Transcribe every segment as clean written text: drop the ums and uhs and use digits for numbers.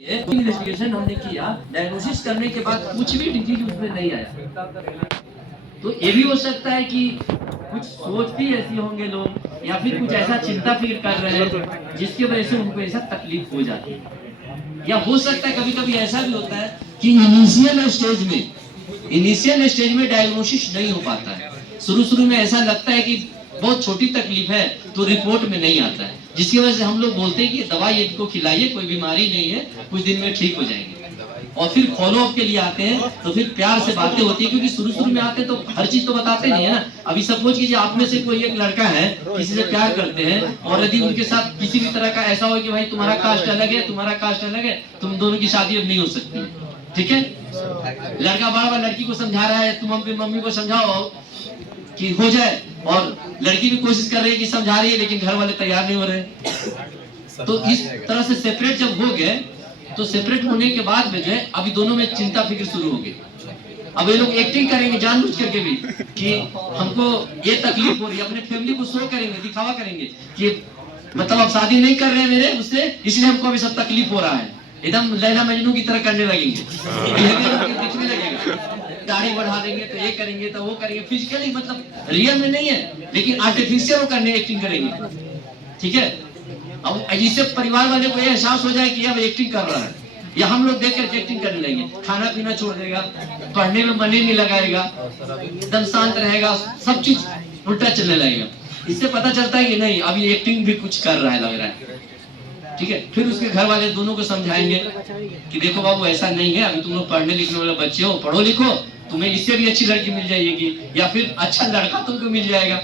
Investigation हमने किया, diagnosis करने के बाद कुछ भी डिजीज उसमें नहीं आया। तो ये भी हो सकता है कि कुछ सोच भी ऐसी होंगे लोग, या फिर कुछ ऐसा चिंता फिक्र कर रहे हैं जिसकी वजह से उनको ऐसा तकलीफ हो जाती है। या हो सकता है कभी कभी ऐसा भी होता है कि इनिशियल स्टेज में डायग्नोसिस नहीं हो पाता है। शुरू में ऐसा लगता है कि बहुत छोटी तकलीफ है तो रिपोर्ट में नहीं आता है, जिसकी वजह से हम लोग बोलते हैं कि दवाई इनको खिलाइए, कोई बीमारी नहीं है, कुछ दिन में ठीक हो जाएंगे। और फिर फॉलो अप के लिए आते हैं तो फिर प्यार से बातें होती है, क्योंकि शुरू में आते हैं तो हर चीज तो बताते नहीं है ना। अभी सपोज कीजिए आप में से कोई एक लड़का है, किसी से प्यार करते हैं, और यदि उनके साथ किसी भी तरह का ऐसा हो कि भाई तुम्हारा कास्ट अलग है, तुम्हारा कास्ट अलग है, तुम दोनों की शादी अब नहीं हो सकती, ठीक है। लड़का बार बार लड़की को समझा रहा है, तुम अपनी मम्मी को समझाओ कि हो जाए, और लड़की भी कोशिश कर रही है कि समझा रही है, लेकिन घर वाले तैयार नहीं हो रहे। तो इस तरह से सेपरेट जब हो गए, तो सेपरेट होने के बाद में जो है अभी दोनों में चिंता फिक्र शुरू हो गई। अब ये लोग एक्टिंग करेंगे जानबूझ करके भी कि हमको ये तकलीफ हो रही है, अपने फैमिली को शो करेंगे, दिखावा करेंगे कि मतलब अब शादी नहीं कर रहे हैं मेरे उससे, इसलिए हमको अभी सब तकलीफ हो रहा है। एकदम लैला मजनू की तरह करने लगेंगे, दिखने लगेगा, दाढ़ी बढ़ा देंगे तो ये करेंगे तो वो करेंगे, फिजिकली मतलब रियल में नहीं है, लेकिन आर्टिफिशियल वो करने एक्टिंग करेंगे, ठीक है। अब जिससे परिवार वाले को ये एहसास हो जाए कि अब एक्टिंग कर रहा है, या हम लोग देख करके एक्टिंग करने लगेंगे, खाना पीना छोड़ देगा, पढ़ने में मन ही नहीं लगाएगा, एकदम शांत रहेगा, सब चीज उल्टा चलने लगेगा। इससे पता चलता है कि नहीं अभी एक्टिंग भी कुछ कर रहा है, लग रहा है, ठीक है। फिर उसके घर वाले दोनों को समझाएंगे कि देखो बाबू ऐसा नहीं है, अभी तुम लोग पढ़ने लिखने वाले बच्चे हो, पढ़ो लिखो, तुम्हें इससे भी अच्छी लड़की मिल जाएगी, या फिर अच्छा लड़का तुमको मिल जाएगा।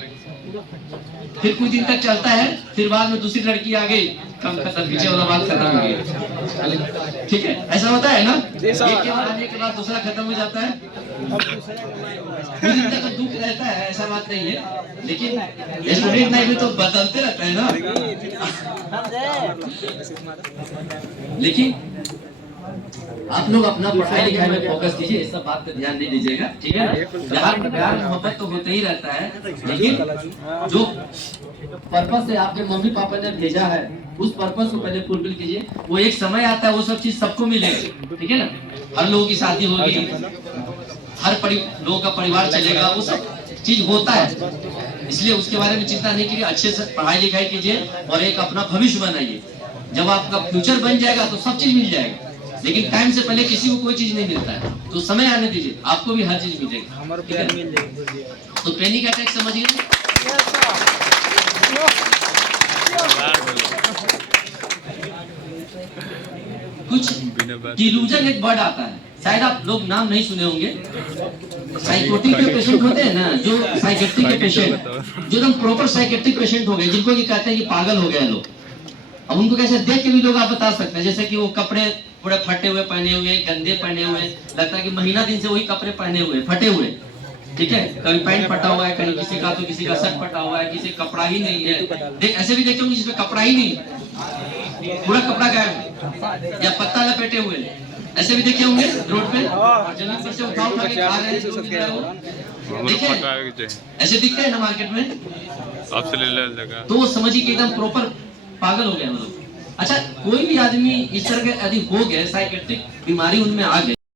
फिर कुछ दिन तक चलता है, फिर बाद में दूसरी लड़की आ गई, कम खत्म, पीछे वाला बात खत्म हो गया, ठीक है। ऐसा होता है ना, एक के आने के बाद दूसरा खत्म हो जाता है, कुछ दिन तक दुख रहता है, ऐसा बात नहीं है, लेकिन स्टूडेंट लाइफ में तो बदलते रहता है ना। लेकिन आप लोग अपना पढ़ाई लिखाई में फोकस कीजिए, इस सब बात पे ध्यान नहीं दीजिएगा, ठीक है। जहाँ प्यार मोहब्बत तो होते ही रहता है, लेकिन जो पर्पस से आपके मम्मी पापा ने भेजा है उस पर्पस को पहले फुलफिल कीजिए। वो एक समय आता है, वो सब चीज सबको मिलेगा, ठीक है ना। हर लोगों की शादी होगी, हर लोगों का परिवार चलेगा, वो सब चीज होता है, इसलिए उसके बारे में चिंता नहीं कीजिए। अच्छे से पढ़ाई लिखाई कीजिए और एक अपना भविष्य बनाइए। जब आपका फ्यूचर बन जाएगा तो सब चीज मिल जाएगा, लेकिन टाइम से पहले किसी को कोई चीज नहीं मिलता है, तो समय आने दीजिए, आपको भी हर चीज मिलेगा। तो पैनिक अटैक समझिए, कुछ डिलूजन एक वर्ड आता है, शायद आप लोग नाम नहीं सुने होंगे। साइकोटिक के पेशेंट होते हैं ना, जो साइकेट्रिक के पेशेंट, जो एकदम प्रॉपर साइकेट्रिक पेशेंट हो गए, जिनको ये कहते हैं कि पागल हो गए लोग। अब उनको कैसे देख के भी लोग आप बता सकते हैं, जैसे कि वो कपड़े पूरे फटे हुए पहने हुए, गंदे पहने हुए, लगता है कि महीना दिन से वही कपड़े पहने हुए, फटे हुए, ठीक है। कभी पैंट फटा हुआ है, कहीं किसी का तो किसी का शर्ट फटा हुआ है, किसी कपड़ा ही नहीं है। देख ऐसे भी देखे होंगे जिसमें कपड़ा ही नहीं, पूरा कपड़ा गायब, या पत्ता लपेटे हुए, ऐसे भी देखे होंगे रोड पे, और जमीन पर से उठा के खा रहे हैं, देखिए ऐसे दिखते हैं ना मार्केट में, तो वो समझिए कि एकदम प्रॉपर पागल हो गए हम लोग। अच्छा, कोई भी आदमी इस तरह के यदि हो गए, साइकेट्रिक बीमारी उनमें आ गई,